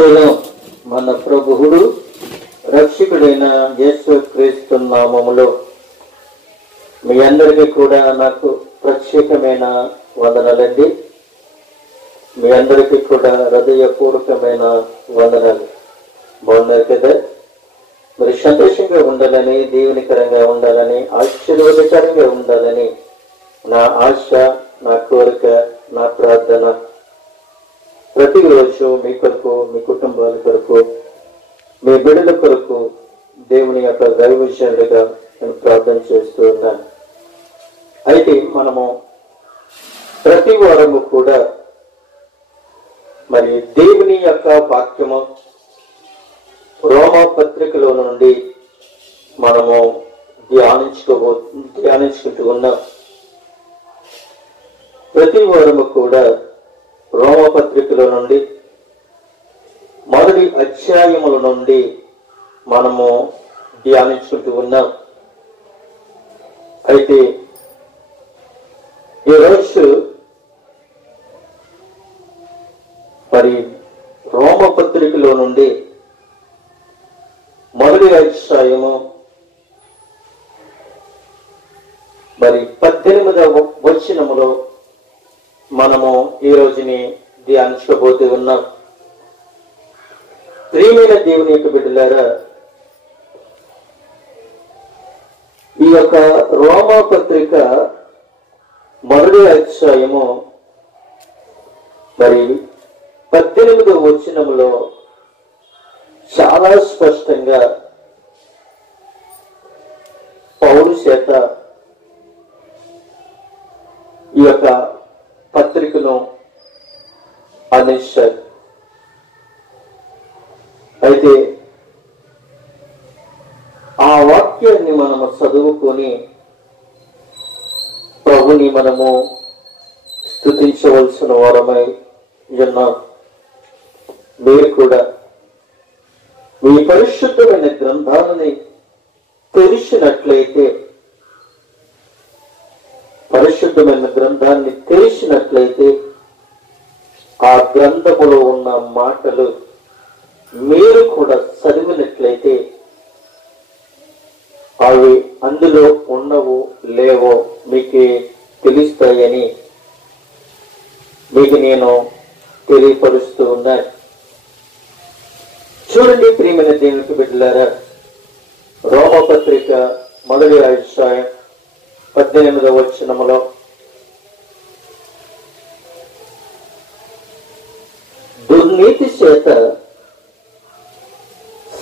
శూలం మన ప్రభువుడు రక్షకుడైన యేసు క్రీస్తు నామములో మీ అందరికీ కూడా నాకు ప్రత్యేకమైన వందనాలండి. మీ అందరికీ కూడా హృదయపూర్వకమైన వందనాలు. బాగున్నారు కదా? మరి సంతోషంగా ఉండాలని, దీవెనకరంగా ఉండాలని, ఆశీర్వాదకరంగా ఉండాలని నా ఆశ, నా కోరిక, నా ప్రార్థన. ప్రతిరోజు మీ కొరకు, మీ కుటుంబాల కొరకు, మీ బిడ్డల కొరకు దేవుని యొక్క దైవజనుడిగా నేను ప్రార్థన చేస్తూ ఉన్నాను. అయితే మనము ప్రతి వారము కూడా మరి దేవుని యొక్క వాక్యము రోమా పత్రికలో నుండి మనము ధ్యానించుకుంటూ ఉన్నాం. ప్రతి వారము కూడా రోమా పత్రికలో నుండి మొదటి అధ్యాయముల నుండి మనము ధ్యానించుకుంటూ ఉన్నాం. అయితే ఈరోజు మరి రోమా పత్రికలో నుండి మొదటి అధ్యాయము మరి 18వ వచనములో మనము ఈ రోజుని ధ్యానించుకోబోతూ ఉన్నాం. ప్రియమైన దేవుని యొక్క బిడ్డలారా, ఈ యొక్క రోమా పత్రిక మొదటి అధ్యాయము మరి 18వ వచనములో చాలా స్పష్టంగా పౌలు చేత ఈ యొక్క పత్రికను అందించారు. అయితే ఆ వాక్యాన్ని మనము చదువుకొని ప్రభుని మనము స్తుతించవలసిన వారమై ఉన్నాం. మీరు కూడా మీ పరిశుద్ధమైన గ్రంథాలని తెరిచినట్లయితే, పరిశుద్ధమైన గ్రంథాన్ని తెరిచినట్లయితే ఆ గ్రంథములో ఉన్న మాటలు మీరు కూడా చదివినట్లయితే అవి అందులో ఉన్నవో లేవో మీకు తెలుస్తాయని మీకు నేను తెలియపరుస్తూ ఉన్నాను. చూడండి ప్రియమైన దేవునికి బిడ్డలారా, రోమపత్రిక మొదటి అధ్యాయం 18వ వచనములో దుర్నీతి చేత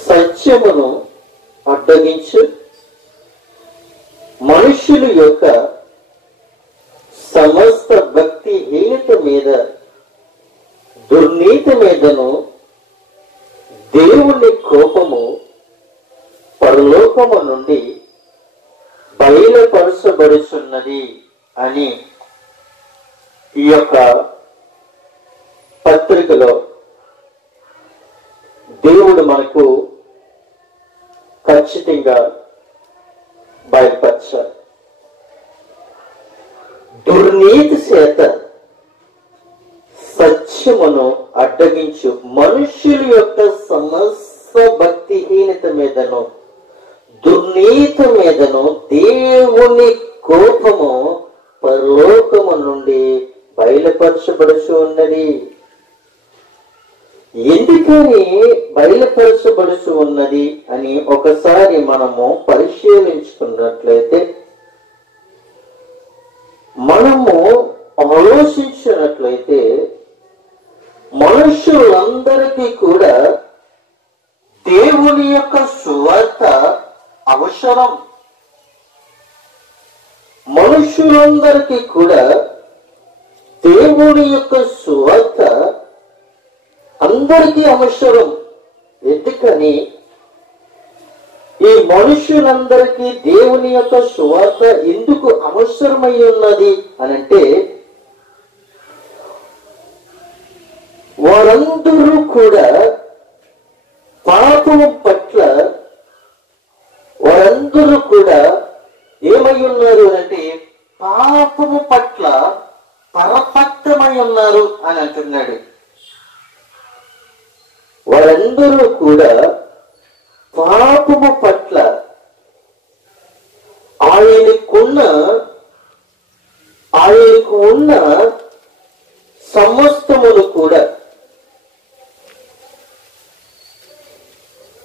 సత్యమును అడ్డగించు మనుష్యుల యొక్క సమస్త భక్తిహీనత మీద, దుర్నీతి మీదను దేవుని కోపము పరలోకము నుండి బయలుపరచబడుచున్నది అని ఈ యొక్క పత్రికలో దేవుడు మనకు ఖచ్చితంగా బయలుపరచారు. దుర్నీతి చేత సత్యమును అడ్డగించు మనుష్యుల యొక్క సమస్త భక్తిహీనత మీదను, దుర్నీతి మీదను దేవుని కోపము పరలోకము నుండి బయలుపరచబడుచు ఉన్నది. ఎందుకని బయలుపరచబడుచు ఉన్నది అని ఒకసారి మనము పరిశీలించుకున్నట్లయితే, మనము ఆలోచించినట్లయితే మనుషులందరికీ కూడా దేవుని యొక్క సువార్త అవసరం. మనుషులందరికీ కూడా దేవుని యొక్క సువార్త అందరికీ అవసరం. ఎందుకని ఈ మనుషులందరికీ దేవుని యొక్క సువార్త ఎందుకు అవసరమై ఉన్నది అనంటే, వారందరూ కూడా పాపము పట్ల వారందరూ కూడా ఏమై ఉన్నారు అంటే పాపము పట్ల పరపక్తమై ఉన్నారు అని అంటున్నాడు. వారందరూ కూడా పాపము పట్ల ఆయనకు ఉన్న సమస్తమును కూడా,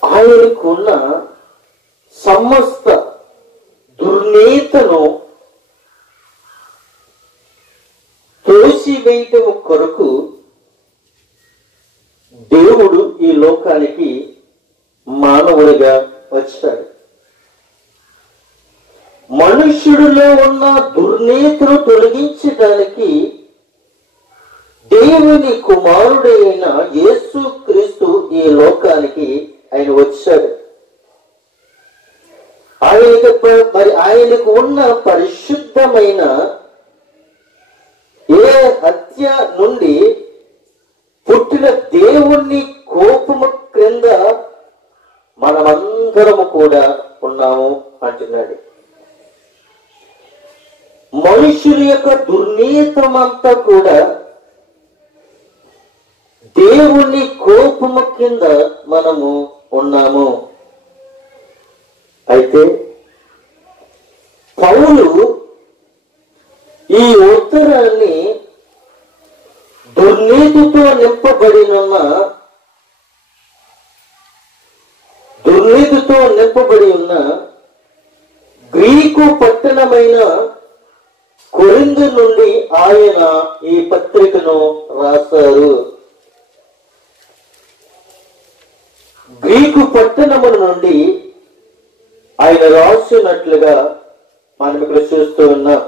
ఆయనకున్న సమస్త దుర్నీతను తోసివేయటం కొరకు దేవుడు ఈ లోకానికి మానవుడిగా వచ్చాడు. మనుష్యుడిలో ఉన్న దుర్నీతిని తొలగించడానికి దేవుని కుమారుడైన యేసు క్రీస్తు ఈ లోకానికి ఆయన వచ్చాడు. ఆయనకు ఉన్న పరిశుద్ధమైన ఏ హత్య నుండి పుట్టిన దేవుణ్ణి కోపము క్రింద మనమందరము కూడా ఉన్నాము అంటున్నాడు. మనుషుల యొక్క దుర్నీతమంతా కూడా దేవుని కోపము కింద మనము ఉన్నాము. అయితే పౌలు ఈ ఉత్తరాన్ని దుర్నీతితో నింపబడి ఉన్న గ్రీకు పట్టణమైన కొరింథు నుండి ఆయన ఈ పత్రికను రాశారు. గ్రీకు పట్టణము నుండి ఆయన రాసినట్లుగా మనం ఇక్కడ చూస్తూ ఉన్నాం.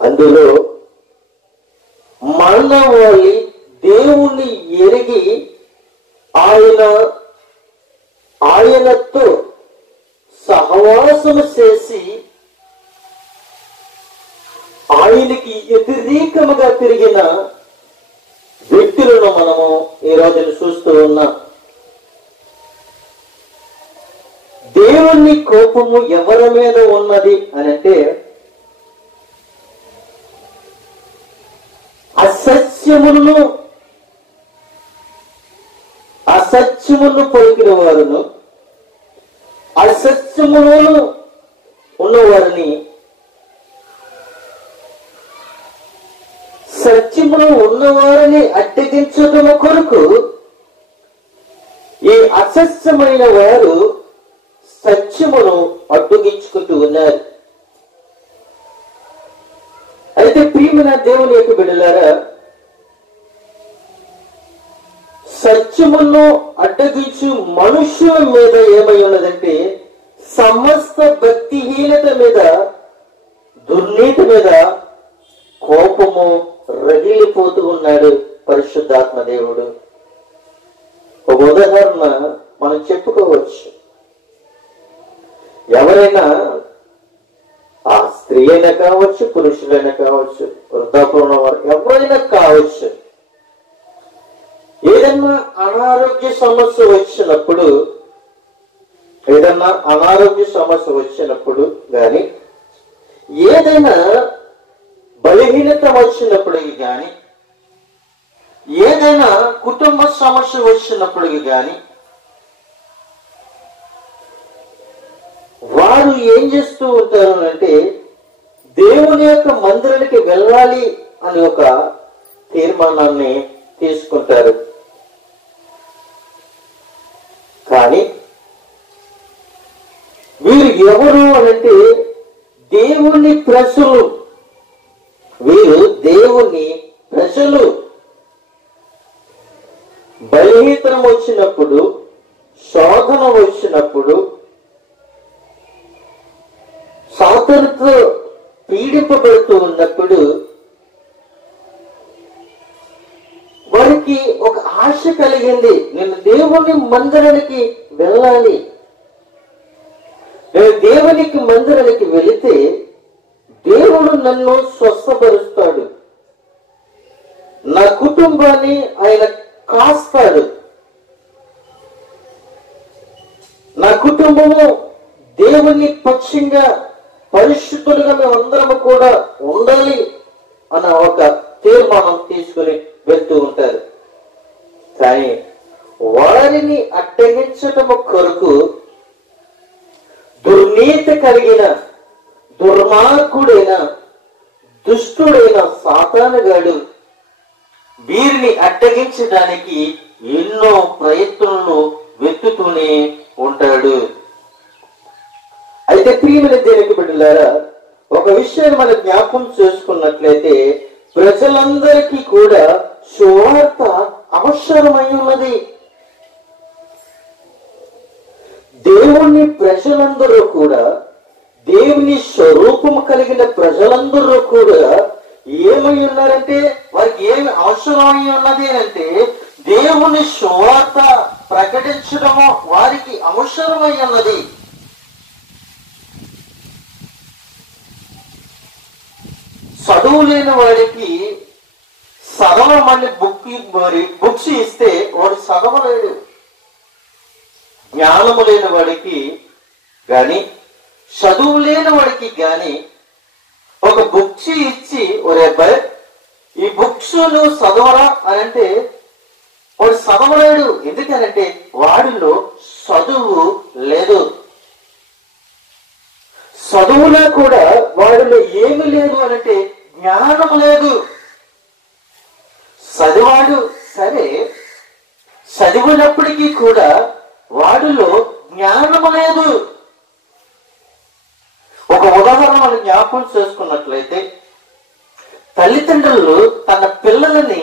అందులో మానవాళి దేవుణ్ణి ఎరిగి ఆయనతో సహవాసము చేసి ఆయనకి వ్యతిరేకముగా తిరిగిన వ్యక్తులను మనము ఈ రోజున చూస్తూ ఉన్నాం. దేవుని కోపము ఎవరి మీద ఉన్నది అని అంటే అసత్యమును పలికిన వారును, అసత్యమును ఉన్నవారిని, సత్యమును ఉన్నవారిని అడ్డగించటము కొరకు ఈ అసత్యమైన వారు సత్యమును అడ్డగించుకుంటూ ఉన్నారు. అయితే ప్రియమైన దేవుని యొక్క బిడ్డలారా, సత్యమును అడ్డగించు మనుషుల మీద ఏమై ఉన్నదంటే సమస్త భక్తిహీనత మీద, దుర్నీతి మీద కోపము రగిలిపోతూ ఉన్నాడు పరిశుద్ధాత్మ దేవుడు. ఒక ఉదాహరణ మనం చెప్పుకోవచ్చు. ఎవరైనా ఆ స్త్రీ అయినా కావచ్చు, పురుషులైనా కావచ్చు, వృద్ధాప్యంలో ఉన్నవారు ఎవరైనా కావచ్చు, ఏదన్నా అనారోగ్య సమస్య వచ్చినప్పుడు కానీ, ఏదైనా బలహీనత వచ్చినప్పటికి కానీ, ఏదైనా కుటుంబ సమస్య వచ్చినప్పటికి కానీ వారు ఏం చేస్తూ ఉంటారు అంటే దేవుని యొక్క మందిరానికి వెళ్ళాలి అని ఒక తీర్మానాన్ని తీసుకుంటారు. కానీ వీరు ఎవరు అనంటే దేవుని ప్రజలు. వీరు దేవుని ప్రజలు. బలహీనత వచ్చినప్పుడు, శోధన వచ్చినప్పుడు, సాతానుతో పీడింపబడుతూ ఉన్నప్పుడు వారికి ఒక ఆశ కలిగింది. నేను దేవుని మందిరానికి వెళ్ళాలి, నేను దేవునికి మందిరానికి వెళితే దేవుడు నన్ను స్వస్థపరుస్తాడు, నా కుటుంబాన్ని ఆయన కాస్తాడు, నా కుటుంబము దేవుని పక్షంగా పరిశుద్ధులుగా మేమందరము కూడా ఉండాలి అన్న ఒక తీర్మానం తీసుకుని వెళ్తూ ఉంటారు. కానీ వారిని అడ్డగించటము కొరకు దుర్నీతి కలిగిన దుర్మార్గుడైన దుష్టుడైన సాతానుగాడు వీరిని అడ్డగించడానికి ఎన్నో ప్రయత్నాలు వెతుకుతూనే ఉంటాడు. అయితే ప్రియమైన దేవుని బిడ్డలారా, ఒక విషయాన్ని మనం జ్ఞాపకం చేసుకున్నట్లయితే ప్రజలందరికీ కూడా సువార్త అవసరమై ఉన్నది. దేవుని ప్రజలందరూ కూడా, దేవుని స్వరూపం కలిగిన ప్రజలందరూ కూడా ఏమై ఉన్నారంటే, వారికి ఏమి అవసరమై ఉన్నది అంటే దేవుని సువార్త ప్రకటించడము వారికి అవసరమై ఉన్నది. చదువు లేని వాడికి చదవమని బుక్స్ ఇస్తే వాడు చదవలేడు. జ్ఞానము లేని వాడికి గాని చదువు లేని వాడికి గాని ఒక బుక్స్ ఇచ్చి ఒరే అబ్బాయి ఈ బుక్స్ నువ్వు చదవరా అని అంటే వాడు చదవలేడు. ఎందుకనంటే వాడిలో చదువు లేదు. చదువులో కూడా వాడిలో ఏమి లేదు అనంటే జ్ఞానం లేదు. చదివాడు సరే, చదివినప్పటికీ కూడా వాడిలో జ్ఞానము లేదు. ఒక ఉదాహరణ మనం జ్ఞాపకం చేసుకున్నట్లయితే, తల్లిదండ్రులు తన పిల్లలని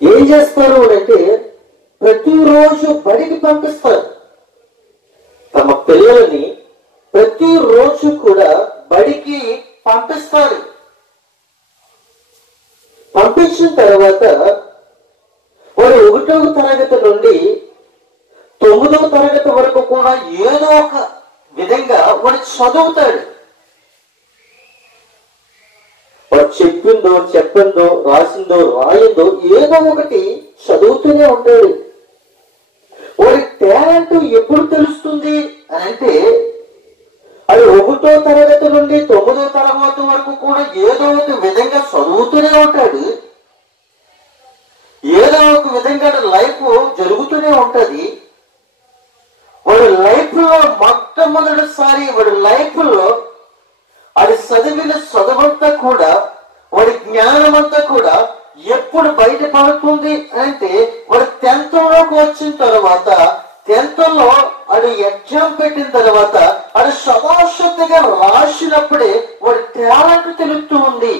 ఏం చేస్తారు అంటే ప్రతిరోజు బడికి పంపిస్తారు. తమ పిల్లలని ప్రతిరోజు కూడా బడికి పంపిస్తారు. పంపించిన తర్వాత వాడు 1వ తరగతి నుండి 9వ తరగతి వరకు కూడా ఏదో ఒక విధంగా వాడు చదువుతాడు. వాడు చెప్పిందో రాసిందో రాయిందో ఏదో ఒకటి చదువుతూనే ఉంటాడు. వాడి టాలెంట్ ఎప్పుడు తెలుస్తుంది అని అంటే అది 1వ తరగతి నుండి 9వ తరగతి వరకు కూడా ఏదో ఒక విధంగా చదువుతూనే ఉంటాడు. ఏదో ఒక విధంగా లైఫ్ జరుగుతూనే ఉంటది. వాడి లైఫ్ లో మొట్టమొదటిసారి వాడి లైఫ్ లో అది చదివిన చదువంతా కూడా, వాడి జ్ఞానం అంతా కూడా ఎప్పుడు బయటపడుతుంది అంటే వాడు 10th లోకి వచ్చిన తర్వాత, 10th లో అది ఎగ్జామ్ పెట్టిన తర్వాత అది సదాశక్తిగా రాసినప్పుడే వాడి టాలెంట్ తెలుస్తూ ఉంది.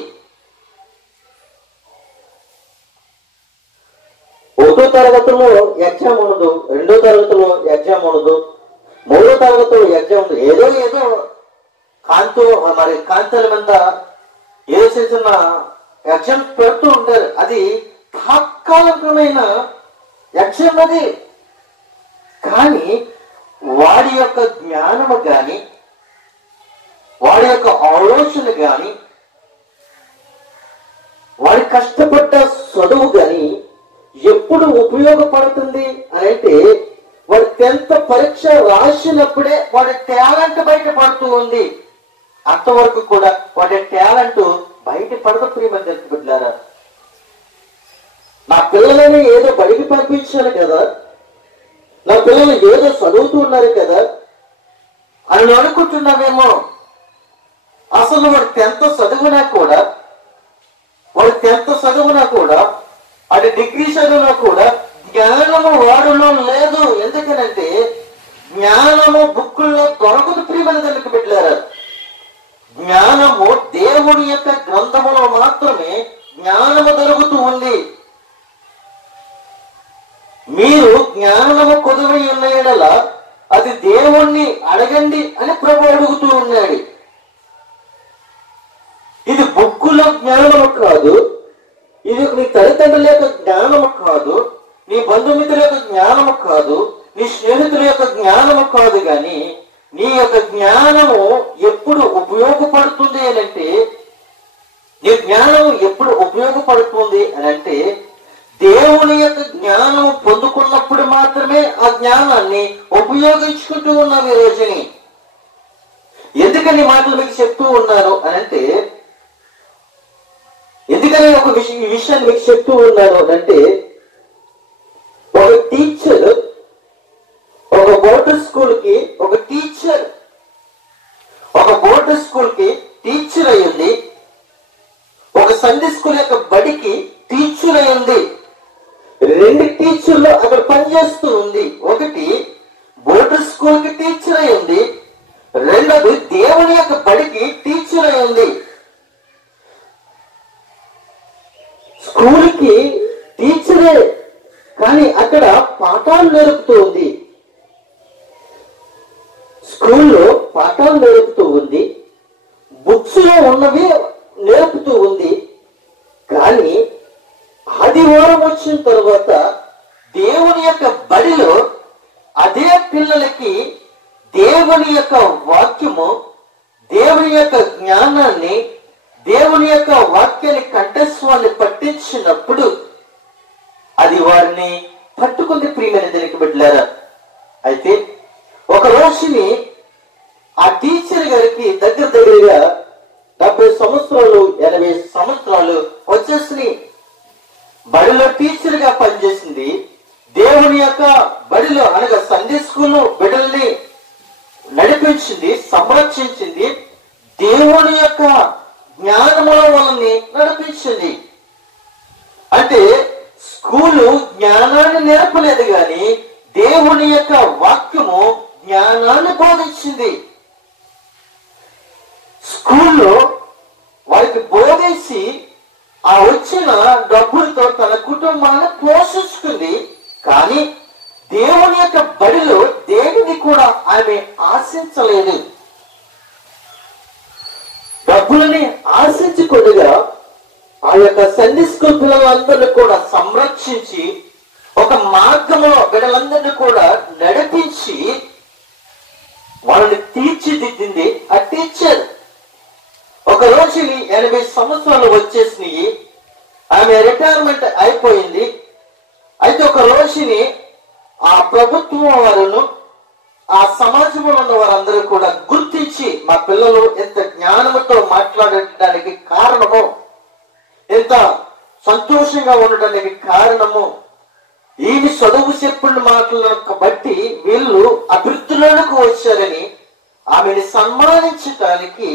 1వ తరగతిలో ఎగ్జామ్ ఉండదు, 2వ తరగతిలో ఎగ్జామ్ ఉండదు, 3వ తరగతిలో ఎగ్జామ్ ఉండదు. ఏదో కాంతుల మీద ఏదో చేసిన ఎగ్జామ్స్ పెడుతూ ఉంటారు. అది తాత్కాలికమైన ఎగ్జామ్ అది. కానీ వాడి యొక్క జ్ఞానము గాని, వాడి యొక్క ఆలోచన గాని, వాడి కష్టపడ్డ చదువు గాని ఎప్పుడు ఉపయోగపడుతుంది అని అంటే వాడు 10th పరీక్ష రాసినప్పుడే వాడి టాలెంట్ బయటపడుతూ ఉంది. అంతవరకు కూడా వాడి టాలెంట్ బయటపడదు. ప్రియమైన బిడ్డలారా, నా పిల్లలని ఏదో బడికి పంపించాను కదా, నా పిల్లలు ఏదో చదువుతూ ఉన్నారు కదా అని అనుకుంటున్నామేమో. అసలు వాడు 10th చదువునా కూడా అది డిగ్రీ చదువునా కూడా జ్ఞానము వాడులో లేదు. ఎందుకనంటే జ్ఞానము బుక్కుల్లో దొరకదు. ప్రియమైన తల్లికి బిడ్డలారా, జ్ఞానము దేవుడి యొక్క గ్రంథములో మాత్రమే జ్ఞానము దొరుకుతూ ఉంది. మీరు జ్ఞానము కొదువై ఉన్న యెడల అది దేవుణ్ణి అడగండి అని ప్రభు అడుగుతూ ఉన్నాడు. ఇది బుక్కులో జ్ఞానము కాదు, ఇది నీ తల్లిదండ్రుల యొక్క జ్ఞానము కాదు, నీ బంధుమిత్రుల యొక్క జ్ఞానము కాదు, నీ స్నేహితుల యొక్క జ్ఞానము కాదు. కానీ నీ యొక్క జ్ఞానము ఎప్పుడు ఉపయోగపడుతుంది అని అంటే, నీ జ్ఞానము ఎప్పుడు ఉపయోగపడుతుంది అని అంటే దేవుని యొక్క జ్ఞానము పొందుకున్నప్పుడు మాత్రమే ఆ జ్ఞానాన్ని ఉపయోగించుకుంటూ ఉన్నాం ఈ రోజుని. ఎందుకని మాటలు మీకు చెప్తూ ఉన్నారు అని అంటే, ఎందుకని ఈ విషయాన్ని మీకు చెప్తూ ఉన్నాను అంటే, ఒక టీచర్ ఒక బోర్డర్ స్కూల్ కి టీచర్ అయ్యింది, ఒక సండే స్కూల్ యొక్క బడికి టీచర్ అయ్యింది. 2 టీచర్లు అక్కడ పనిచేస్తూ ఉంది. ఒకటి బోర్డర్ స్కూల్ కి టీచర్ అయ్యింది, రెండోది దేవుని యొక్క బడికి టీచర్ అయ్యింది. స్కూల్ కి టీచరే, కానీ అక్కడ పాఠాలు నేర్పుతూ ఉంది. స్కూల్లో పాఠాలు నేర్పుతూ ఉంది, బుక్స్ లో ఉన్నవి నేర్పుతూ ఉంది. కానీ ఆదివారం వచ్చిన తర్వాత దేవుని యొక్క బడిలో అదే పిల్లలకి దేవుని యొక్క వాక్యము, దేవుని యొక్క జ్ఞానాన్ని, దేవుని యొక్క వాక్యాన్ని కంఠస్వాన్ని పట్టించినప్పుడు అది వారిని పట్టుకుంది. ప్రియమైన దేవుని బిడ్డలారా, అయితే ఒక రోజుని ఆ టీచర్ గారికి దగ్గరగా 70 సంవత్సరాలు 80 సంవత్సరాలు వచ్చేసి బడిలో టీచర్ గా పనిచేసింది. దేవుని యొక్క బడిలో అనగా సండే స్కూల్లో బిడ్డల్ని నడిపించింది, సంరక్షించింది, దేవుని యొక్క జ్ఞానముల వాళ్ళని నడిపించింది. అంటే స్కూలు జ్ఞానాన్ని నేర్పలేదు, కానీ దేవుని యొక్క వాక్యము జ్ఞానాన్ని బోధించింది. స్కూల్లో వారికి బోధించి ఆ వచ్చిన డబ్బులతో తన కుటుంబాన్ని పోషించుకుంది. కానీ దేవుని యొక్క బడిలో దేనిని కూడా ఆమె ఆశించలేదు. డబ్బులని ఆశించకుండా ఆ యొక్క సండే స్కూల్ పిల్లలందరినీ కూడా సంరక్షించి ఒక మార్గంలో బిడ్డలందరినీ కూడా నడిపించి వాళ్ళని తీర్చిదిద్దింది ఆ టీచర్. ఒక రోజు 80 సంవత్సరాలు వచ్చేసినాయి, ఆమె రిటైర్మెంట్ అయిపోయింది. అయితే ఒక రోజుని ఆ ప్రభుత్వం వారును, ఆ సమాజంలో ఉన్న వారందరూ కూడా గుర్తించి, మా పిల్లలు ఎంత జ్ఞానంతో మాట్లాడటానికి కారణము, ఎంత సంతోషంగా ఉండటానికి కారణము, ఈమె చదువు చెప్పిన మాటలను బట్టి వీళ్ళు అభివృద్ధిలోకి వచ్చారని ఆమెను సన్మానించటానికి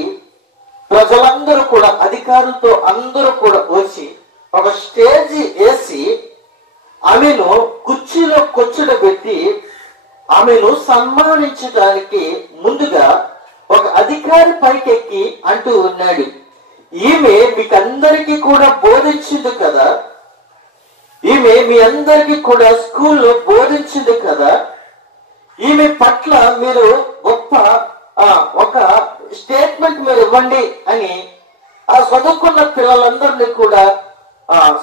ప్రజలందరూ కూడా, అధికారులతో అందరూ కూడా వచ్చి ఒక స్టేజ్ వేసి ఆమెను కుర్చీలో కూర్చోబెట్టి ఆమెను సన్మానించడానికి ముందుగా ఒక అధికారి పైకెక్కి అంటూ ఉన్నాడు, ఈమె మీకందరికీ కూడా బోధించింది కదా, ఈమె మీ అందరికీ కూడా స్కూల్లో బోధించింది కదా, ఈమె పట్ల మీరు గొప్ప ఒక స్టేట్మెంట్ మీరు ఇవ్వండి అని ఆ చదువుకున్న పిల్లలందరినీ కూడా,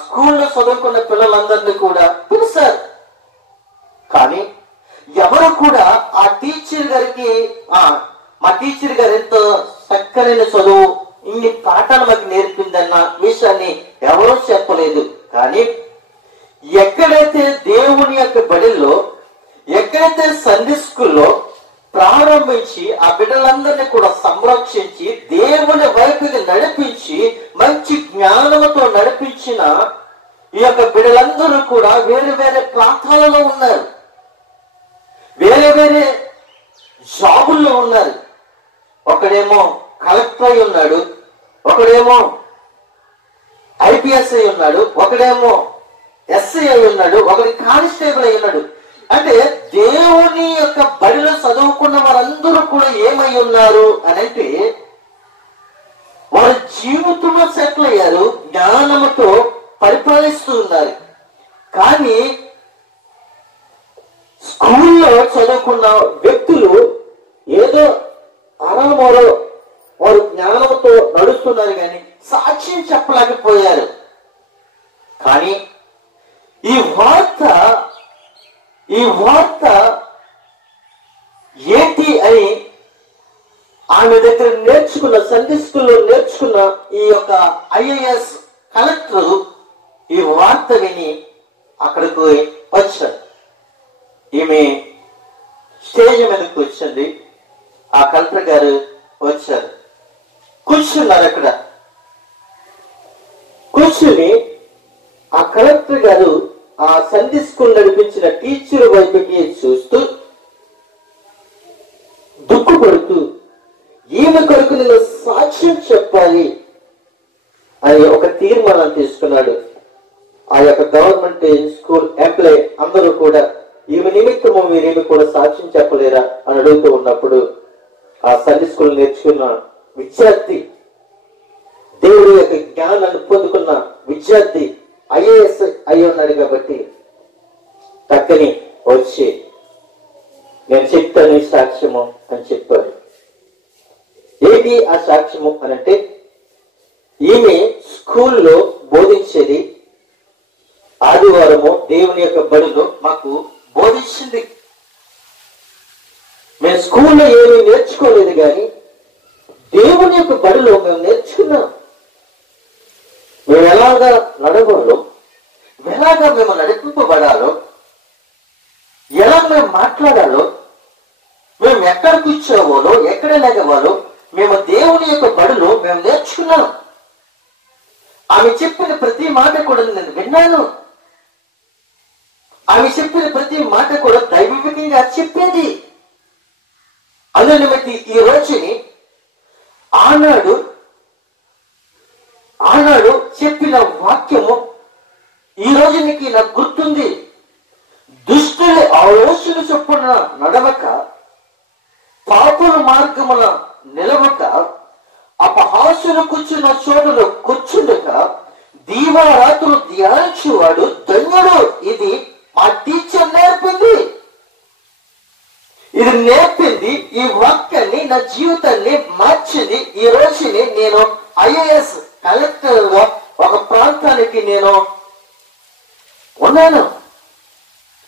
స్కూల్లో చదువుకున్న పిల్లలందరినీ కూడా పిలిచారు. కానీ ఎవరు కూడా ఆ టీచర్ గారికి మా టీచర్ గారు ఎంతో చక్కనైన చదువు, ఇన్ని పాఠాలు మాకు నేర్పిందన్న విషయాన్ని ఎవరూ చెప్పలేదు. కానీ ఎక్కడైతే దేవుని యొక్క బడిలో, ఎక్కడైతే సండే స్కూల్లో ప్రారంభించి ఆ బిడ్డలందరినీ కూడా సంరక్షించి దేవుని వైపుకి నడిపించి మంచి జ్ఞానంతో నడిపించిన ఈ యొక్క బిడ్డలందరూ కూడా వేరే వేరే ప్రాంతాలలో ఉన్నారు, వేరే వేరే జాబుల్లో ఉన్నారు. ఒకడేమో కలెక్టర్ అయి ఉన్నాడు, ఒకడేమో ఐపీఎస్ అయి ఉన్నాడు, ఒకడేమో ఎస్ఐ అయి ఉన్నాడు, ఒకటి కానిస్టేబుల్ అయి ఉన్నాడు. అంటే దేవుని యొక్క బడిలో చదువుకున్న వారందరూ కూడా ఏమై ఉన్నారు అని అంటే, వారి జీవితంలో సెటిల్ అయ్యారు, జ్ఞానముతో పరిపాలిస్తూ ఉన్నారు. కానీ స్కూల్లో చదువుకున్న వ్యక్తులు ఏదో అరామోరో వారు జ్ఞానంతో నడుస్తున్నారు, కానీ సాక్ష్యం చెప్పలేకపోయారు. కానీ ఈ వార్త ఏంటి అని ఆమె దగ్గర నేర్చుకున్న, సండే స్కూల్లో నేర్చుకున్న ఈ యొక్క ఐఏఎస్ కలెక్టర్ ఈ వార్త విని అక్కడికి వచ్చాడు. ఈమె స్టేజ్ మీదకి వచ్చింది, ఆ కలెక్టర్ గారు వచ్చారు, కూర్చున్నారు. అక్కడ కూర్చుని ఆ కలెక్టర్ గారు ఆ సండే స్కూల్ నడిపించిన టీచర్ వైపుకి చూస్తూ దుఃఖపడుతూ ఈమె కొరకు నేను సాక్ష్యం చెప్పాలి అని ఒక తీర్మానం తీసుకున్నాడు. ఆ యొక్క గవర్నమెంట్ స్కూల్ ఎంప్లాయ్ అందరూ కూడా ఈమె నిమిత్తము మీరేమి కూడా సాక్ష్యం చెప్పలేరా అని అడుగుతూ ఉన్నప్పుడు ఆ సండే స్కూల్ నేర్చుకున్న విద్యార్థి, దేవుడి యొక్క జ్ఞానాన్ని పొందుకున్న విద్యార్థి ఐఏఎస్ అయి ఉన్నాడు కాబట్టి పక్కని వచ్చి నేను చెప్తాను ఈ సాక్ష్యము అని చెప్పారు. ఏంటి ఆ సాక్ష్యము అని అంటే, ఈమె స్కూల్లో బోధించేది ఆదివారము దేవుని యొక్క బడిలో మాకు బోధించింది. మేము స్కూల్లో ఏమీ నేర్చుకోలేదు కానీ దేవుని యొక్క బడిలో మేము నేర్చుకున్నాం. మేము ఎలాగా నడవాలో, ఎలాగా మేము నడిపింపబడాలో, ఎలా మేము మాట్లాడాలో, మేము ఎక్కడ కూర్చోవాలో, ఎక్కడ లేగవాలో మేము దేవుని యొక్క బడిలో మేము నేర్చుకున్నాం. ఆమె చెప్పిన ప్రతి మాట కూడా నేను విన్నాను. ఆమె చెప్పిన ప్రతి మాట కూడా దైవికంగా చెప్పింది. అందుని బట్టి ఈ రోజుని ఆనాడు చెప్పిన వాక్యము ఈ రోజు నీకు నాకు గుర్తుంది. దుష్టులు ఆలోచన చొప్పున నడవక, పాపుల మార్గమున నిలవక, అపహాసులు కూర్చున్న చోటులో కూర్చుండక, దీవారాత్రులు ధ్యానించేవాడు ధన్యుడు. ఇది మా టీచర్ నేర్పింది. ఇది నేర్పింది, ఈ వాక్యాన్ని నా జీవితాన్ని మార్చింది. ఈ రోజుని నేను ఐఏఎస్ కలెక్టర్ గా ఒక ప్రాంతానికి నేను ఉన్నాను.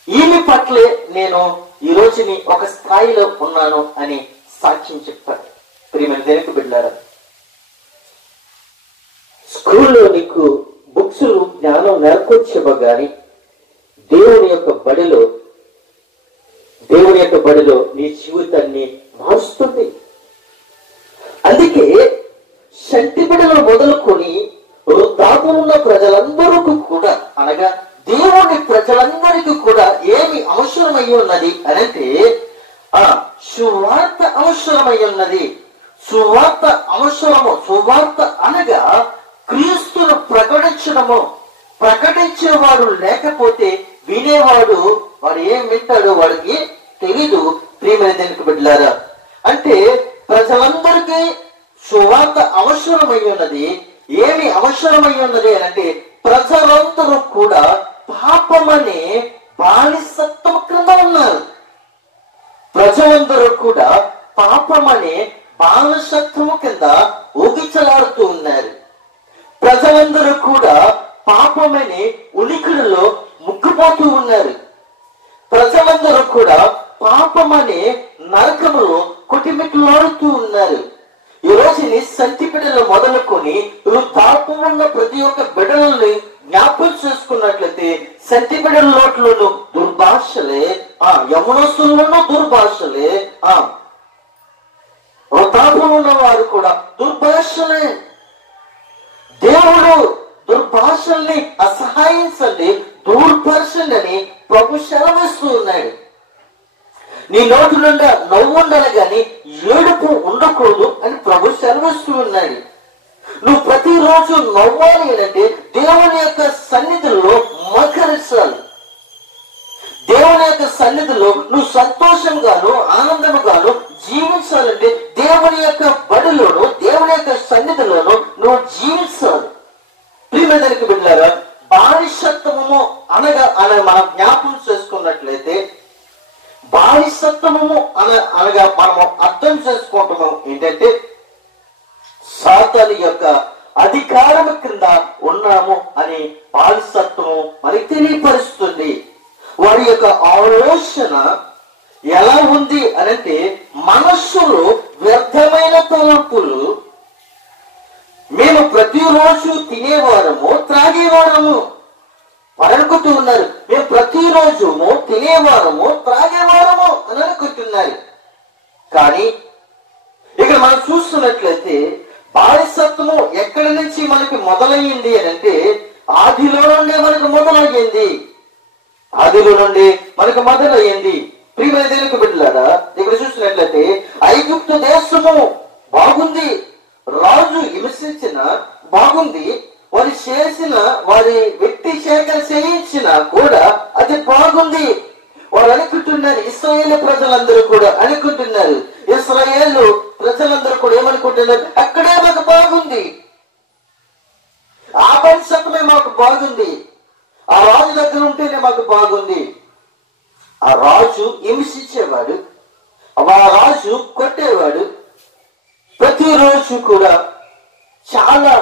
ఈమె పట్లే నేను ఈ రోజుని ఒక స్థాయిలో ఉన్నాను అని సాక్ష్యం చెప్తాను. ప్రియమైన దేవుని బిడ్డలారా, స్కూల్లో నీకు బుక్స్ జ్ఞానం నేర్కొచ్చేవో గాని దేవుని యొక్క బడిలో నీ జీవితాన్ని మారుస్తుంది. అందుకే శక్తి బిడ్డలు మొదలుకొని వృద్ధాపం ఉన్న ప్రజలందరికీ కూడా, అనగా దేవుని ప్రజలందరికీ కూడా ఏమి అవసరమై ఉన్నది అనంటే సువార్త అవసరమై ఉన్నది. సువార్త అవసరము. సువార్త అనగా క్రీస్తును ప్రకటించడము. ప్రకటించేవాడు లేకపోతే వినేవాడు వాడు ఏం వింటాడో వాడికి తెలీదు. ప్రియమైన దేవుని బిడ్డలారా, అంటే ప్రజలందరికీ సువార్త అవసరమై ఉన్నది. ఏమి అవసరమై ఉన్నది అని అంటే, ప్రజలందరూ కూడా పాపమనే బానిసత్వం క్రింద ఉన్నారు. ప్రజలందరూ కూడా పాపమనే బానిసత్వము కింద ఊగిచలాడుతూ ఉన్నారు. ప్రజలందరూ కూడా పాపమనే ఉనికిడిలో ముగ్గుపోతూ ఉన్నారు. ప్రజలందరూ కూడా పాపమనే నరకములో కొట్టిమిట్లాడుతూ ఉన్నారు. ఈ రోజుని సంటి బిడ్డలు మొదలుకొని వృద్ధాపం ఉన్న ప్రతి ఒక్క బిడ్డలని జ్ఞాపకం చేసుకున్నట్లయితే సంటి బిడ్డల నోట్లోనూ దుర్భాషలే, యమునస్తుల్లోనూ దుర్భాషలే, వృద్ధాపం ఉన్న వారు కూడా దుర్భాషలే. దేవుడు దుర్భాషల్ని అసహాయించండి, దూర్పరచండి అని ప్రభు సెలవిస్తూ ఉన్నాడు. నీ నోటి నుండి నవ్వు ఉండాలి కానీ ఏడుపు ఉండకూడదు అని ప్రభు సెలవిస్తూ ఉన్నాడు. నువ్వు ప్రతిరోజు నవ్వాలి అంటే దేవుని యొక్క సన్నిధిలో మకరించాలి. దేవుని యొక్క సన్నిధిలో నువ్వు సంతోషంగాను ఆనందముగాను జీవించాలంటే దేవుని యొక్క బడిలోను దేవుని యొక్క సన్నిధిలోను నువ్వు జీవించాలి. ప్రియమైన బిడ్డలారా, బానిసత్వము అనగా మనం జ్ఞాపకం చేసుకున్నట్లయితే, బానిసత్వము అనగా మనము అర్థం చేసుకుంటాము ఏంటంటే, సాతాను యొక్క అధికారం కింద ఉన్నాము అని బానిసత్వము మనకి తెలియపరుస్తుంది. వారి యొక్క ఆలోచన ఎలా ఉంది అనంటే, మనస్సులో వ్యర్థమైన తలంపులు. మేము ప్రతిరోజు తినేవారము త్రాగేవారము అని అనుకుంటూ ఉన్నారు. మేము ప్రతిరోజు తినేవారము త్రాగేవారము అని అనుకుంటున్నారు. కానీ ఇక్కడ మనం చూస్తున్నట్లయితే బానిసత్వము ఎక్కడి నుంచి మనకి మొదలయ్యింది అని అంటే ఆదిలో నుండి మనకు మొదలయ్యింది. ఆదిలో నుండి మనకు మొదలయ్యింది. ప్రియమైన దేవుని బిడ్డలారా, ఇక్కడ చూసినట్లయితే ఐగుప్తు దేశము బాగుంది, రాజు హింసించిన బాగుంది, వారు చేసిన వారి వ్యక్తి సేకరణ చేయించిన కూడా అది బాగుంది. వారు అనుకుంటున్నారు, ఇశ్రాయేలు ప్రజలందరూ కూడా అనుకుంటున్నారు, ఇశ్రాయేలు ప్రజలందరూ కూడా ఏమనుకుంటున్నారు, అక్కడే మాకు బాగుంది, ఆ బానిసత్వమే మాకు బాగుంది, ఆ రాజు దగ్గర ఉంటేనే మాకు బాగుంది. ఆ రాజు హింసించేవాడు, ఆ రాజు కొట్టేవాడు, ప్రతిరోజు కూడా చాలా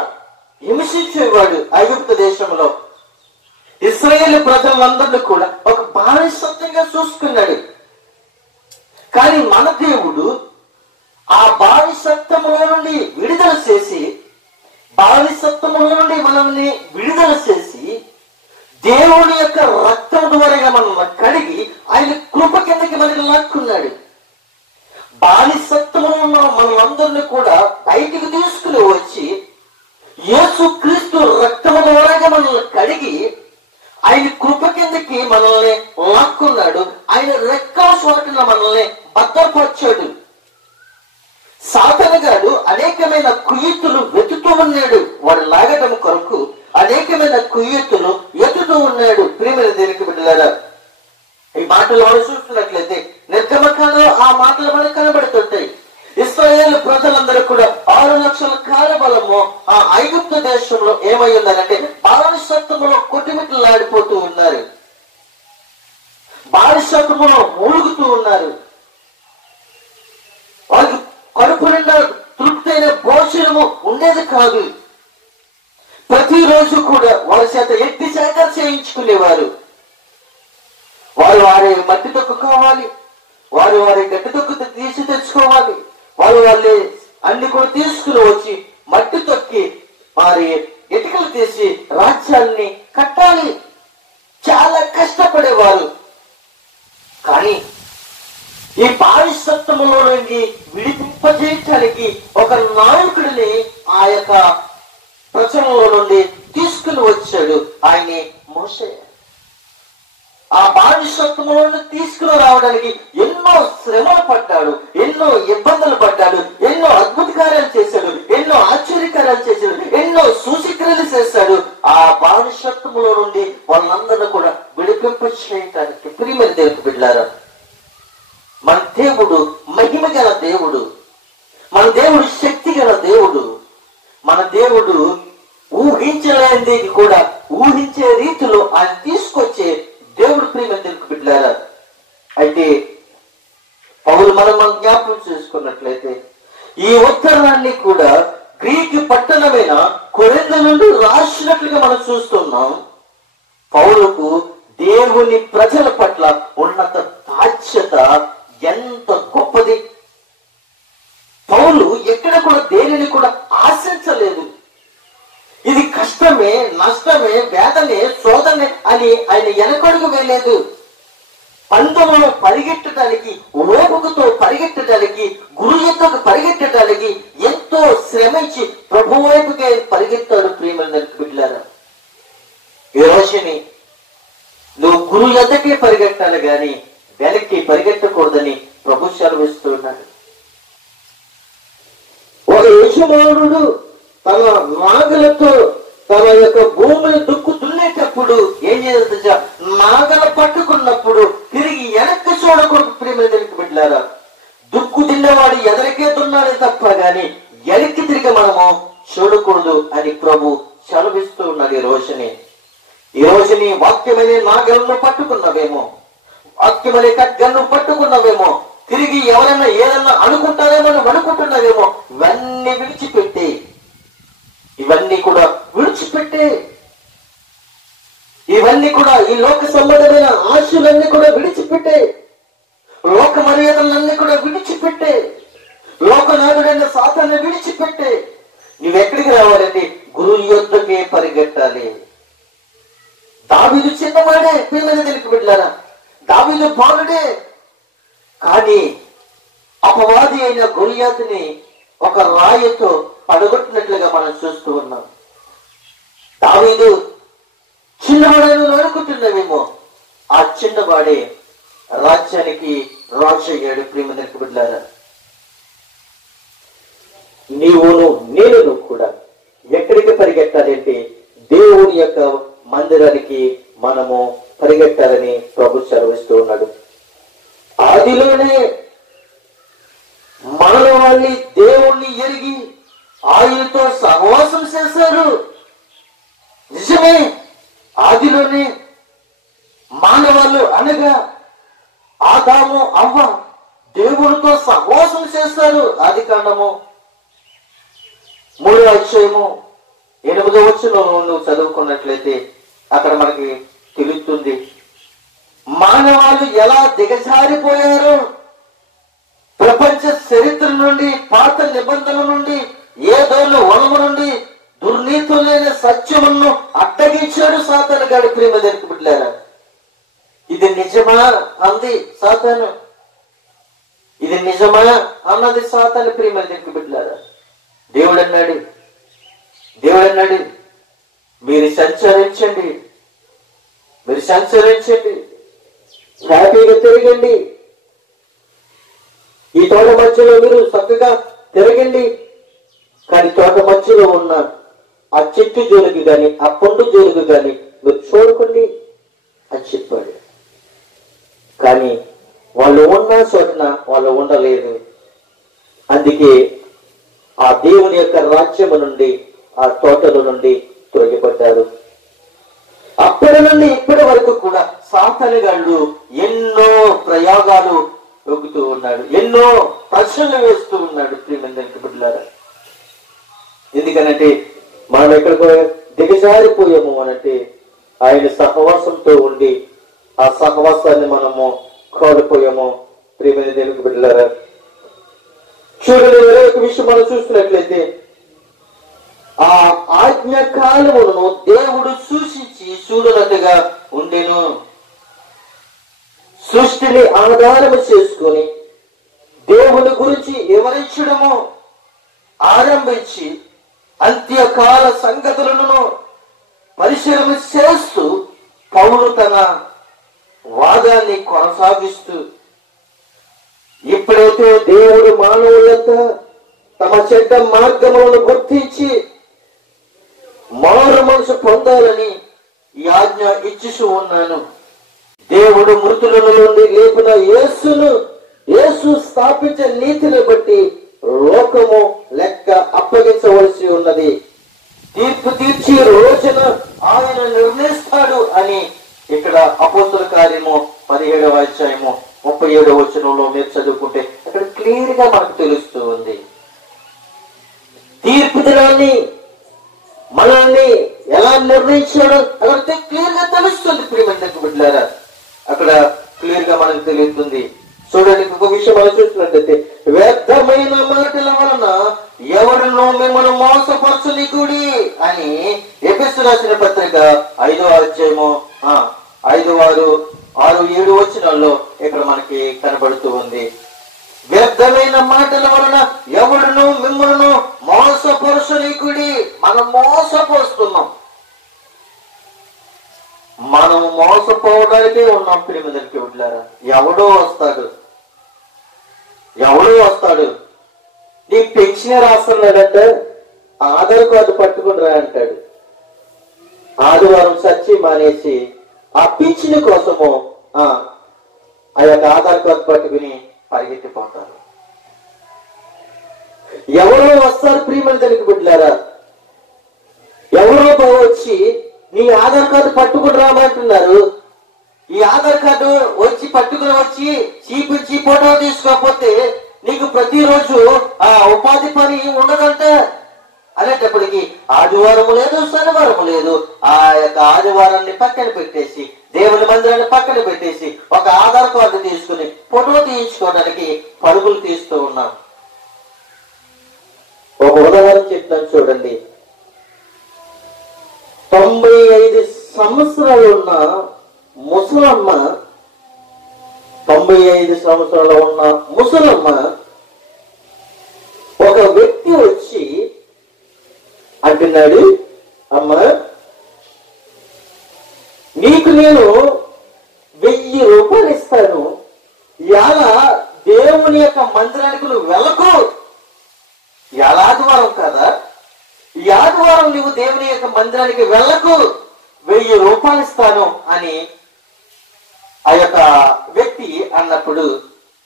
హింసించేవాడు. ఐగుప్తు దేశంలో ఇశ్రాయేలు ప్రజలందరినీ కూడా ఒక బానిసత్వంగా చూసుకున్నాడు. కానీ మన దేవుడు ఆ బానిసత్వంలో నుండి విడుదల చేసి, బానిసత్వంలో నుండి మనల్ని విడుదల చేసి దేవుని యొక్క రక్తం ద్వారా మనల్ని కడిగి ఆయన కృప కిందకి మనకి లాక్కున్నాడు. బానిసత్వంలో ఉన్న మనలందరినీ కూడా బయటికి తీసుకుని వచ్చి యేసు క్రీస్తు రక్తము ద్వారా మనల్ని కడిగి ఆయన కృప కిందకి మనల్ని లాక్కున్నాడు. ఆయన రెక్కల చోటున మనల్ని భద్రపరిచాడు. సాతాను గాడు అనేకమైన కుయుక్తులు వెతుకుతూ ఉన్నాడు, వాడు లాగటం కొరకు అనేకమైన కుయుక్తులు వెతుకుతూ ఉన్నాడు. ప్రియమైన దేవుని బిడ్డలారా, ఈ మాటలు మనం చూస్తున్నట్లయితే నిర్గమకాండలో ఆ మాటలు మనకు కనబడుతుంటాయి. ఇశ్రాయేలు ప్రజలందరూ కూడా 6 లక్షల కాలబలము ఆ ఐగుప్తు దేశంలో ఏమై ఉన్నారంటే బానిసత్వములో కొట్టుమిట్టలాడిపోతూ ఉన్నారు, బానిసత్వములో మూలుగుతూ ఉన్నారు. వాళ్ళకి కడుపు నిండా తృప్తైన భోజనము ఉండేది కాదు. ప్రతిరోజు కూడా వారి చేత ఎట్టి సేకరణ చేయించుకునేవారు. వారు వారి మట్టి తొక్కు కావాలి, వారు వారి గట్టి తొక్కు తీసి తెచ్చుకోవాలి, వారు వాళ్ళే అన్ని కూడా తీసుకుని వచ్చి మట్టి తొక్కి వారి ఇటుకలు తీసి రాజ్యాన్ని కట్టాలి. చాలా కష్టపడేవారు. కానీ ఈ బానిసత్వములో నుండి విడిపింపజేయటానికి ఒక నాయకుడిని ఆ యొక్క ప్రజలలో నుండి తీసుకుని వచ్చాడు. ఆయనే మోషే. ఆ బానిసత్వంలో తీసుకుని రావడానికి ఎన్నో శ్రమలు పడ్డాడు, ఎన్నో ఇబ్బందులు పడ్డాడు, ఎన్నో అద్భుత కార్యాలు చేశాడు, ఎన్నో ఆశ్చర్యకార్యాలు చేశాడు, ఎన్నో సూచక్రియలు చేశాడు. ఆ బానిసత్వంలో నుండి వాళ్ళందరూ కూడా విడిపింప చేయటానికి. ప్రియమైన దేవుని బిడ్డలారా, మన దేవుడు మహిమ గల దేవుడు, మన దేవుడు శక్తి గల దేవుడు, మన దేవుడు ఊహించలేనిది కూడా ఊహించే రీతిలో ఆయన తీసుకొచ్చే దేవుడు. ప్రియమైన దేవుని బిడ్డలారా, అయితే పౌలు మనం జ్ఞాపకం చేసుకున్నట్లయితే ఈ ఉత్తరాన్ని కూడా గ్రీకు పట్టణమైన కొరింథు నుండి రాసినట్లుగా మనం చూస్తున్నాం. పౌలుకు దేవుని ప్రజల పట్ల ఉన్నత బాధ్యత ఎంత గొప్పది. పౌలు ఎక్కడ కూడా దేనిని కూడా ఆశించలేదు. ఇది కష్టమే, నష్టమే, వేదనే, శోధనే అని ఆయన వెనకడుగు వేయలేదు. పందెంలో పరిగెట్టడానికి, ఓపికతో పరిగెట్టడానికి, గురు యొద్దకు పరిగెట్టడానికి ఎంతో శ్రమించి ప్రభు వైపుకే పరిగెత్తాడు. ప్రియమైన బిడ్డలారా, ఈ రోజుని నువ్వు గురు యొద్దకే పరిగెట్టాలి గాని వెనక్కి పరిగెట్టకూడదని ప్రభు సెలవిస్తున్నాడు. ఒక యజమానుడు తన నాగలతో తన యొక్క భూమిని దున్నేటప్పుడు ఏం చేయాలి? నాగల పట్టుకున్నప్పుడు తిరిగి వెనక్కి చూడకూడదు. ప్రియమైన బిడ్డలారా, దుక్కు తిన్నవాడు ఎదరికే దున్నాడే తప్ప గాని వెనక్కి తిరిగి మనము చూడకూడదు అని ప్రభు సెలవిస్తూ ఉన్నాడు. ఈ రోజుని వాక్యమనే నాగలను పట్టుకున్నవేమో, వాక్యమనే ఖడ్గను పట్టుకున్నవేమో, తిరిగి ఎవరైనా ఏదన్నా అనుకుంటారేమో నువ్వు అనుకుంటున్నావేమో, ఇవన్నీ విడిచిపెట్టి, ఇవన్నీ కూడా విడిచిపెట్టే, ఇవన్నీ కూడా ఈ లోక సంబంధమైన ఆశలన్నీ కూడా విడిచిపెట్టే, లోక మర్యాదలన్నీ కూడా విడిచిపెట్టే, లోకనాథుడైన సాతాన్ని విడిచిపెట్టే. నువ్వెక్కడికి రావాలంటే గురువు యొద్దకే పరిగెట్టాలి. దావీదు చిన్నవాడే, ప్రియమైన దేవుని బిడ్డలారా, దావీదు బాలుడే. కానీ అపవాది అయిన గొలియాతుని ఒక రాయితో పడగొట్టినట్లుగా మనం చూస్తూ ఉన్నాం. దావీదు చిన్నవాడని అనుకుంటున్నావేమో, ఆ చిన్నవాడే రాజ్యానికి రాజు అయ్యాడు. ప్రియమైన బిడ్డలారా, నీవును నేను కూడా ఎక్కడికి పరిగెత్తాలంటే దేవుని యొక్క మందిరానికి మనము పరిగెట్టాలని ప్రభు సెలవిస్తూ ఉన్నాడు. ఆదిలోనే మనలో వాళ్ళని దేవుణ్ణి ఎరిగి ఆయనతో సహవాసం చేశారు. నిజమే, ఆదిలోనే మానవాళ్ళు అనగా ఆదాము అవ్వ దేవునితో సహవాసం చేస్తారు. ఆది కాండము 3వ అధ్యాయము 8వ వచనంలో నువ్వు చదువుకున్నట్లయితే అక్కడ మనకి తెలుస్తుంది మానవాళ్ళు ఎలా దిగజారిపోయారో. ప్రపంచ చరిత్ర నుండి, పాత నిబంధనల నుండి, ఏదోలు వనము నుండి దుర్నీతులైన సత్యమును అడ్డగించాడు సాతాను గాడి. ప్రేమ దగ్గరికి బిడ్డలారా, ఇది నిజమా అంది సాతాను. ఇది నిజమా అన్నది సాతాను. ప్రేమ దగ్గరికి బిడ్డలారా, దేవుడు అన్నాడు మీరు సంచరించండి, హ్యాపీగా తిరగండి, ఈ తోట మధ్యలో మీరు చక్కగా తిరగండి, కానీ తోట మధ్యలో ఉన్న ఆ చెట్టు జోలికి కానీ ఆ పండు జోలికి కానీ మీరు చూడకండి అని చెప్పాడు. కానీ వాళ్ళు ఉన్న చోటన వాళ్ళు ఉండలేదు. అందుకే ఆ దేవుని యొక్క రాజ్యము నుండి, ఆ తోటల నుండి తొలగిపడ్డారు. అప్పటి నుండి ఇప్పటి వరకు కూడా సాతానుగాళ్ళు ఎన్నో ప్రయోగాలు ఒగ్గుతూ ఉన్నాడు, ఎన్నో ప్రశ్నలు వేస్తూ ఉన్నాడు. ప్రియమైన బిడ్డలారా, ఎందుకనంటే మనం ఎక్కడికో దిగజారిపోయాము అనంటే ఆయన సహవాసంతో ఉండి ఆ సహవాసాన్ని మనము కోల్పోయాము. ప్రియమైన దేవునికి బిడ్డలారా, చూడండి, వేరే ఒక విషయం మనం చూస్తున్నట్లయితే ఆ ఆజ్ఞాకాలములను దేవుడు సూచించి చూడనట్టుగా ఉండెను. సృష్టిని ఆధారము చేసుకొని దేవుని గురించి వివరించడము ఆరంభించి అంత్యకాల సంగతులను పరిశీలన చేస్తూ పౌలు తన వాదాన్ని కొనసాగిస్తూ, ఇప్పుడైతే దేవుడు మానవులంతా తమ చెడ్డ మార్గములను గుర్తించి మారు మనసు పొందాలని ఈ ఆజ్ఞ ఇచ్చుచూ ఉన్నాను. దేవుడు మృతుల నుండి లేపిన యేసు స్థాపించే నీతిని బట్టి లోకము లెక్క అప్పగించవలసి ఉన్నది. తీర్పు తీర్చి రోజున ఆయన నిర్ణయిస్తాడు అని ఇక్కడ అపోస్తల కార్యము 17వ అధ్యాయము 37వ వచనంలో మీరు చదువుకుంటే అక్కడ క్లియర్ గా మనకు తెలుస్తూ ఉంది. తీర్పు దినాన్ని మనల్ని ఎలా నిర్ణయించాడో అక్కడ క్లియర్ గా తెలుస్తుంది. ప్రియమైన బిడ్డలారా, అక్కడ క్లియర్ గా మనకు తెలుస్తుంది. చూడండి, ఒక విషయం మనం చూసినట్లయితే వ్యర్థమైన మాటల వలన ఎవరినో మిమ్మల్ని మోసపరచనీకుడి అని ఎఫెసు రాసిన పత్రిక 5వ అధ్యాయము 5, 6, 7 వచనాల్లో ఇక్కడ మనకి కనబడుతూ ఉంది. వ్యర్థమైన మాటల వలన ఎవడును మిమ్మల్ని మోసపరచనీకుడి. మనం మోసపోస్తున్నాం, మనం మోసపోవడానికే ఉన్నాం. ప్రియమిదరికి బిడ్డలారా, ఎవడో వస్తాడు నీ పెన్షన్ రాస్తున్నాడంటే ఆధార్ కార్డు పట్టుకుని రా అంటాడు. ఆదివారం సచ్చి మానేసి ఆ పింఛన్ కోసము ఆ యొక్క ఆధార్ కార్డు పట్టుకుని పరిగెత్తిపోతారు. ఎవరో వస్తారు ప్రియమిదరికి బిడ్డలారా, ఎవరో వచ్చి నీ ఆధార్ కార్డు పట్టుకుని రామంటున్నారు. ఈ ఆధార్ కార్డు పట్టుకుని వచ్చి చూపించి ఫోటో తీసుకోకపోతే నీకు ప్రతిరోజు ఆ ఉపాధి పని ఉండదంట. అనేటప్పటికి ఆదివారం లేదు, శనివారం లేదు. ఆ యొక్క ఆదివారాన్ని పక్కన పెట్టేసి, దేవుని మందిరాన్ని పక్కన పెట్టేసి ఒక ఆధార్ కార్డు తీసుకుని ఫోటో తీయించుకోవడానికి పరుగులు తీస్తూ ఉన్నాం. ఒక ఉదాహరణ చెప్తాను చూడండి. 95 సంవత్సరాలు ఉన్న ముసలమ్మ, 95 సంవత్సరాలు ఉన్న ముసలమ్మ ఒక వ్యక్తి వచ్చి అన్నాడు, అమ్మా నీకు నేను 1000 రూపాయలు ఇస్తాను, ఎలా దేవుని యొక్క మందిరానికి నువ్వు వెళ్ళకు. ఎలా ఆదివారం కదా, ఈ ఆదివారం నువ్వు దేవుని యొక్క మందిరానికి వెళ్ళకు, 1000 రూపాయలు ఇస్తాను అని ఆ యొక్క వ్యక్తి అన్నప్పుడు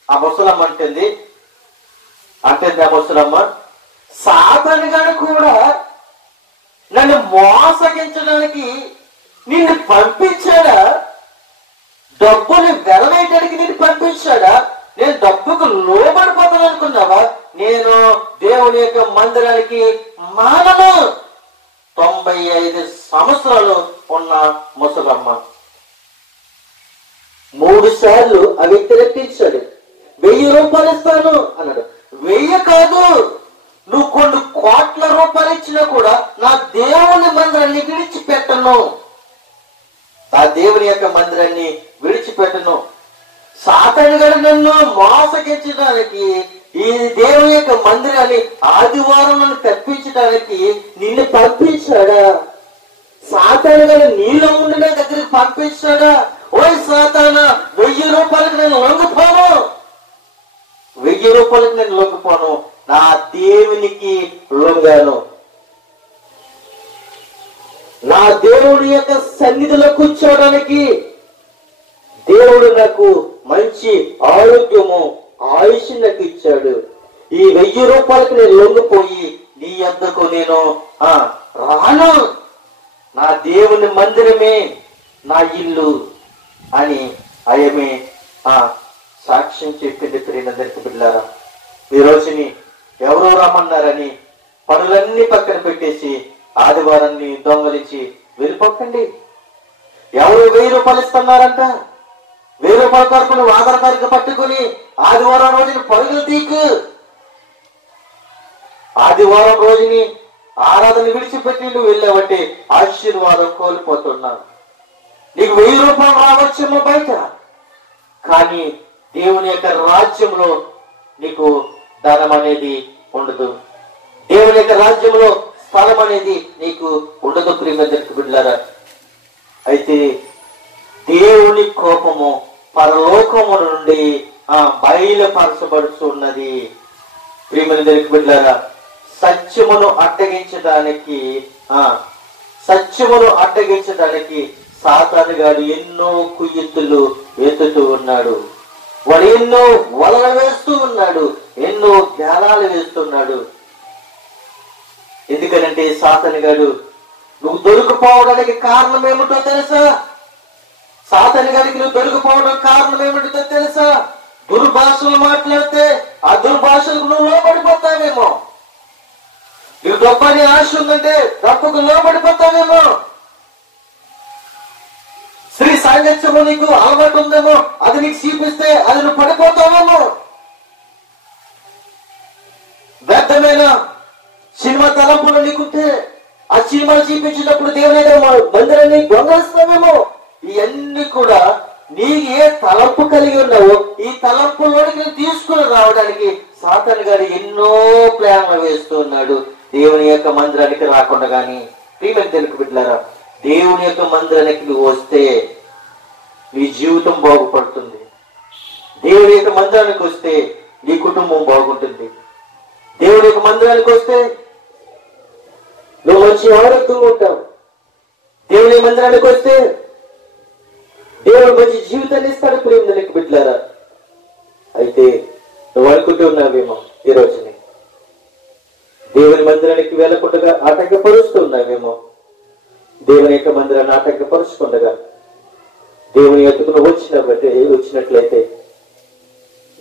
ఆ ముసలమ్మ అంటుంది ఆ ముసలమ్మ, సాతాను గాడు కూడా నన్ను మోసగించడానికి నిన్ను పంపించాడా? డబ్బుని వెలవేయడానికి నిన్ను పంపించాడా? నేను డబ్బుకు లోబడిపోతాను అనుకున్నావా? నేను దేవుని యొక్క మందిరానికి మానను. 95 సంవత్సరాలు ఉన్న ముసలమ్మ 3 సార్లు ఆ వ్యక్తి రెట్టించాడు. 1000 రూపాయలు ఇస్తాను అన్నాడు. 1000 కాదు, నువ్వు కొన్ని కోట్ల రూపాయలు ఇచ్చినా కూడా నా దేవుని మందిరాన్ని విడిచిపెట్టను, ఆ దేవుని యొక్క మందిరాన్ని విడిచిపెట్టను. సాతాను గాడు నన్ను మోసగించడానికి, ఈ దేవుని యొక్క మందిరాన్ని ఆదివారం నన్ను తప్పించడానికి నిన్ను పంపించాడా? సాతాను గాడు నీలో ఉండి నా దగ్గరికి పంపించాడా? ఓయ్ సాతానా, 1000 రూపాయలకు నేను లొంగిపోను, 1000 రూపాయలకు నేను లొంగిపోను, నా దేవునికి లొంగాను. నా దేవుడి యొక్క సన్నిధిలో కూర్చోవడానికి దేవుడు నాకు మంచి ఆరోగ్యము, ఆయుష్ నాకు ఇచ్చాడు. ఈ 1000 రూపాయలకు నేను లొంగిపోయి నీ యొద్దకు నేను రాను. నా దేవుని మందిరమే నా ఇల్లు అని ఆయమే సాక్ష్యం చెప్పింది. ప్రియనందరికి బిడ్డలారా, ఈ రోజుని ఎవరో రమ్మన్నారని పనులన్నీ పక్కన పెట్టేసి ఆదివారాన్ని దొంగలించి వెళ్ళిపోకండి. ఎవరు 1000 రూపాయలు ఇస్తున్నారంట, 1000 రూపాయల కొరకు నువ్వు ఆధార్ తారీఖు పట్టుకుని ఆదివారం రోజుని పరుగులు తీకు. ఆదివారం రోజుని ఆరాధన విడిచిపెట్టి నువ్వు వెళ్ళావంటే ఆశీర్వాదం కోల్పోతున్నావు. నీకు 1000 రూపాయలు రావచ్చేమో బయట, కానీ దేవుని యొక్క రాజ్యంలో నీకు ధనం అనేది ఉండదు. దేవుని యొక్క రాజ్యంలో స్థలం అనేది నీకు ఉండదు. ప్రియమందరికి బిడ్డలారా, అయితే దేవుని కోపము పరలోకము నుండి బయలుపరచబడుతున్నది. ప్రియమందరికి బిడ్డలారా, సత్యమును అడ్డగించడానికి సాతాను గాడు ఎన్నో కుయుక్తులు ఎత్తుతూ ఉన్నాడు. వాడు ఎన్నో వలలు వేస్తూ ఉన్నాడు, ఎన్నో జ్ఞానాలు వేస్తున్నాడు. ఎందుకనంటే సాతాను గాడు నువ్వు దొరికిపోవడానికి కారణం ఏమిటో తెలుసా? సాతాను గారికి నువ్వు దొరికిపోవడానికి కారణం ఏమిటో తెలుసా? దుర్భాషలు మాట్లాడితే ఆ దుర్భాషలకు నువ్వు లోబడిపోతావేమో. నీకు డబ్బని ఆశ ఉందంటే డబ్బుకు లోబడిపోతావేమో. స్త్రీ సాంగత్యము నీకు అలవాటు ఉందేమో, అది నీకు చూపిస్తే అది నువ్వు పడిపోతావేమో. వ్యర్థమైన సినిమా తలంపులు నీకుంటే ఆ సినిమాలు చూపించినప్పుడు దేవుని మందిరాన్ని దొంగలిస్తావేమో. ఇవన్నీ కూడా నీకు ఏ తలంపు కలిగి ఉన్నావో ఈ తలంపులోనికి నువ్వు తీసుకుని రావడానికి సాతాను గారు ఎన్నో ప్లాన్లు వేస్తున్నాడు దేవుని యొక్క మందిరానికి రాకుండా. కానీ ప్రియమందరికి బిడ్డలారా, దేవుని యొక్క మందిరానికి నువ్వు వస్తే నీ జీవితం బాగుపడుతుంది. దేవుని యొక్క మందిరానికి వస్తే నీ కుటుంబం బాగుంటుంది. దేవుని యొక్క మందిరానికి వస్తే నువ్వు మంచి ఆరోగ్యంగా ఉంటావు. దేవుని మందిరానికి వస్తే దేవుడు మంచి జీవితాన్ని ఇస్తాడు. ప్రియమందరికి బిడ్డలారా, అయితే నువ్వు అనుకుంటూ ఉన్నావేమో ఈ రోజుని దేవుని మందిరానికి వెళ్ళకుండా ఆటంకపరుస్తున్నావేమో. దేవుని యొక్క మందిరాన్ని ఆటంకపరుచుకుండగా దేవుని యొద్దకు నువ్వు వచ్చినట్లయితే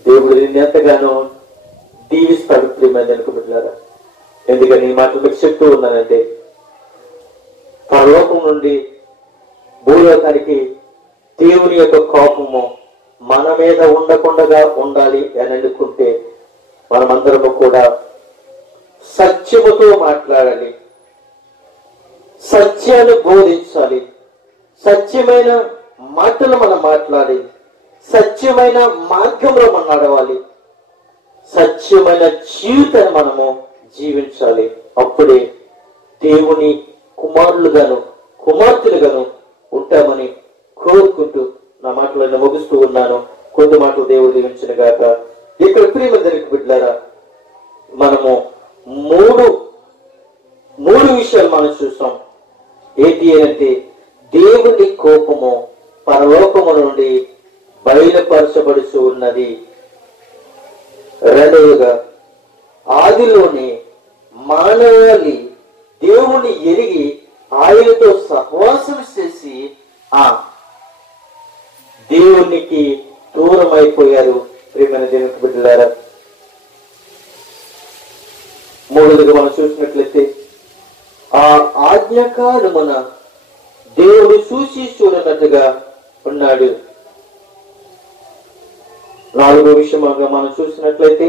దేవుడు నిన్ను ఎంతగానో దీవిస్తాడు. ప్రియమందరికి బిడ్డలారా, ఎందుకని ఈ మాటలు మీకు చెప్తూ ఉన్నానంటే పరలోకం నుండి భూలోకానికి దేవుని యొక్క కోపము మన మీద ఉండకుండా ఉండాలి అని అనుకుంటే మనమందరము కూడా సత్యముతో మాట్లాడాలి, సత్యాన్ని బోధించాలి, సత్యమైన మాటలు మనం మాట్లాడి సత్యమైన మార్గంలో మనం నడవాలి, సత్యమైన జీవితాన్ని మనము జీవించాలి. అప్పుడే దేవుని కుమారులుగాను కుమార్తెలుగాను ఉంటామని కోరుకుంటూ నా మాటలను ముగిస్తూ ఉన్నాను. కొద్ది మాటలు దేవుడు దీవించిన గాక. ఇక్కడ ప్రియమందరికి బిడ్డలారా, మనము మూడు విషయాలు మనం చూస్తాం. ఏంటి అంటే, దేవుని కోపము పరలోకము నుండి బయలుపరచబడుతూ ఉన్నది. రెండవగా, ఆదిలోని మానవాళి దేవుని ఎరిగి ఆయనతో సహవాసం చేసి దేవునికి దూరం అయిపోయారు. ప్రియమైన దేవునికి బిడ్డలారా, మూడవదిగా మనం చూసినట్లయితే, ఆ ఆజ్ఞాకాలమున దేవుడు చూసి చూడనట్టుగా ఉన్నాడు. నాలుగో విషయంగా మనం చూసినట్లయితే,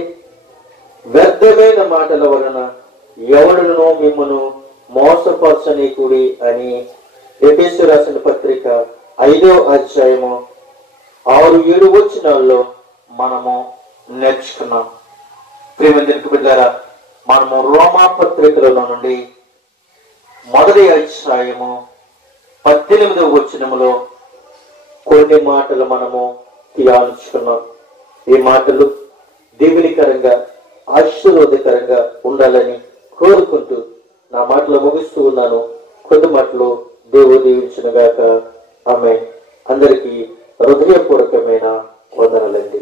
వ్యర్థమైన మాటల వలన ఎవడునో మిమ్మను మోసపరచనీకుడి అని ఎఫెసీయులకు రాసిన పత్రిక 5వ అధ్యాయము 6-7 వచనాల్లో మనము నేర్చుకున్నాం. ప్రియమైన బిడ్డలారా, మనము రోమా పత్రికలలో నుండి 1వ అధ్యాయము 18వ వచనములో కొన్ని మాటలు మనము ధ్యానించుకున్నాం. ఈ మాటలు దీవెనకరంగా ఆశీర్వాదకరంగా ఉండాలని కోరుకుంటూ నా మాటలు ముగిస్తూ ఉన్నాను. కొద్ది మాటలు దేవుడు దీవించును గాక. ఆమేన్. అందరికీ హృదయపూర్వకమైన వందనాలండి.